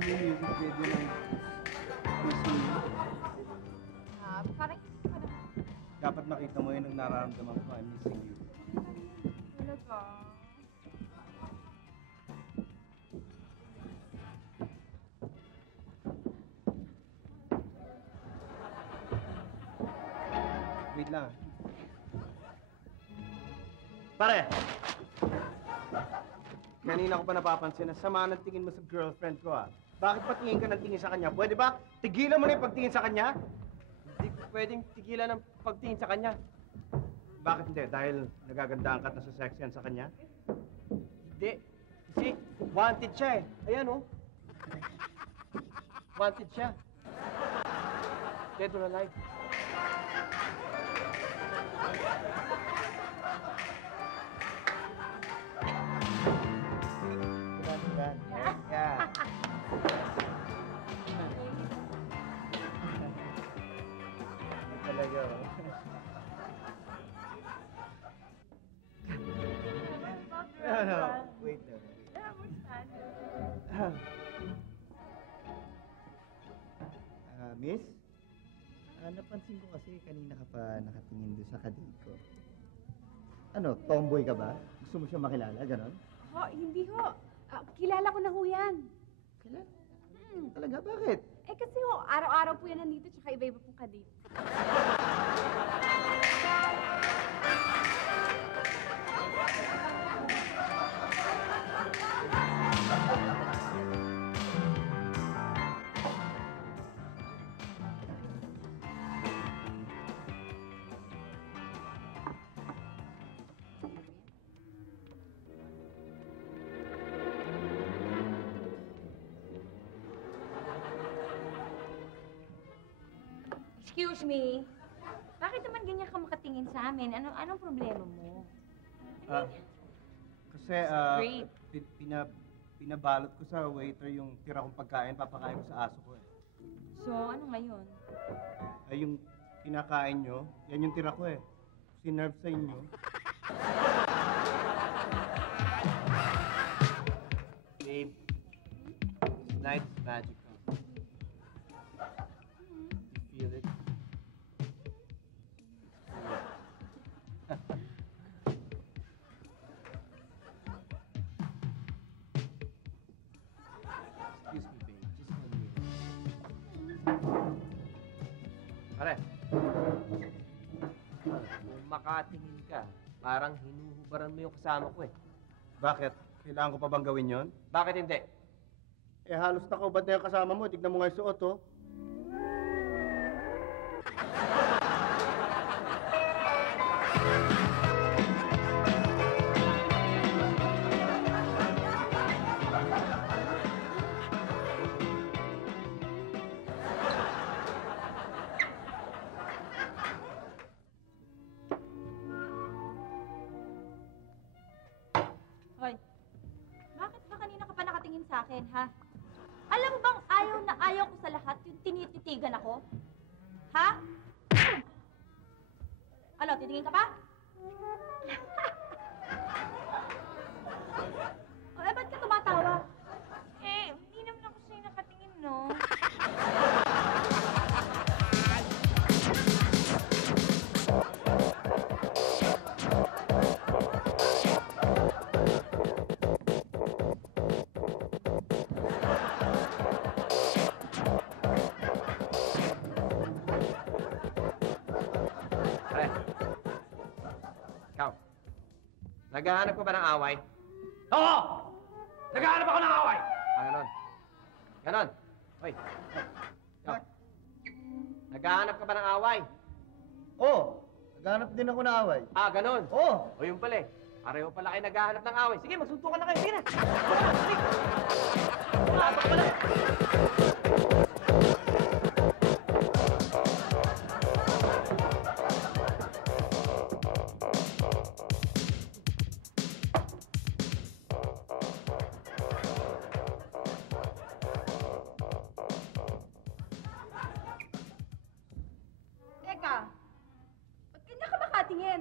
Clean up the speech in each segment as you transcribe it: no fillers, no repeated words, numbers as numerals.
music video ng missing you. Parang hindi pa naman. Dapat makita mo yun ang nararamdaman ko. I'm missing you. Talaga? Wait lang. Pare! Kanina ko pa napapansin na sama ng tingin mo sa girlfriend ko, ah. Bakit pa tingin ka ng tingin sa kanya? Pwede ba? Tigilan mo na yung pagtingin sa kanya? Hindi ko pwedeng tigilan ng pagtingin sa kanya. Bakit hindi? Dahil nagagandaan ka at nasa sex yan sa kanya? Hindi. Kasi wanted siya eh. Ayan oh. Wanted siya. Dead or alive. Diba? Yeah. Talaga oh. No. Wait na. Miss? Napansin ko kasi kanina ka pa nakatingin doon sa kadate ko. Ano, tomboy ka ba? Gusto mo siya makilala, ganon? Ho, hindi ho. Kilala ko na ho yan. Kilala? Talaga? Bakit? Eh kasi ho, araw-araw po yan nandito tsaka iba-iba pong kadate. Excuse me. Bakit naman ganyan ka makatingin sa amin? Anong problema mo? Kasi, Great. pinabalot ko sa waiter yung tira kong pagkain, papakain ko sa aso ko eh. So, ano ngayon? Ay, yung kinakain nyo, yan yung tira ko eh. Sinerve sa inyo. Babe, tonight's magical. You feel it? Excuse me, babe. Just 1 minute. Pare. Kung makatingin ka, parang hinuhubaran mo yung kasama ko eh. Bakit? Kailangan ko pa bang gawin yon? Bakit hindi? Eh, halos nakaubad na yung kasama mo. Tignan mo nga yung suot, oh. Hoy, bakit ba kanina ka pa nakatingin sa akin, ha? Alam mo bang ayaw na ayaw ko sa lahat yung tinititigan ako? Ha? Ano, titingin ka pa? O, ba't ka tumatawa? Hindi naman ako sa'yo nakatingin, no? Pare, ikaw, naghahanap ka ba ng away? Oo! Naghahanap ako ng away! Ganon. Ganon. Hoy, ikaw. Naghahanap ka ba ng away? Oh, naghanap din ako na away. Ganon. Oh! O yun pala eh. Pareho pala kayo naghahanap ng away. Sige, magsuntukan na kayo. Sige na. Sige. Tabak pala. Teka, ba't ganyan ka makatingin?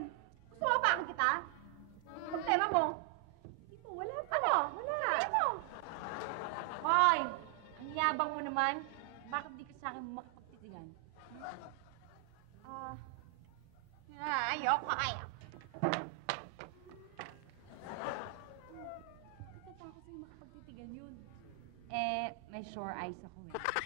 Gusto mo pa kita? Problema mo? Dito, wala pa. Ano? Wala. Ano? yabang mo naman. Bakit di ka sa akin makapagtitigan? Ayoko kaya. Natatakot sa'yo makapagtitigan yun. Eh, may sure eyes ako eh.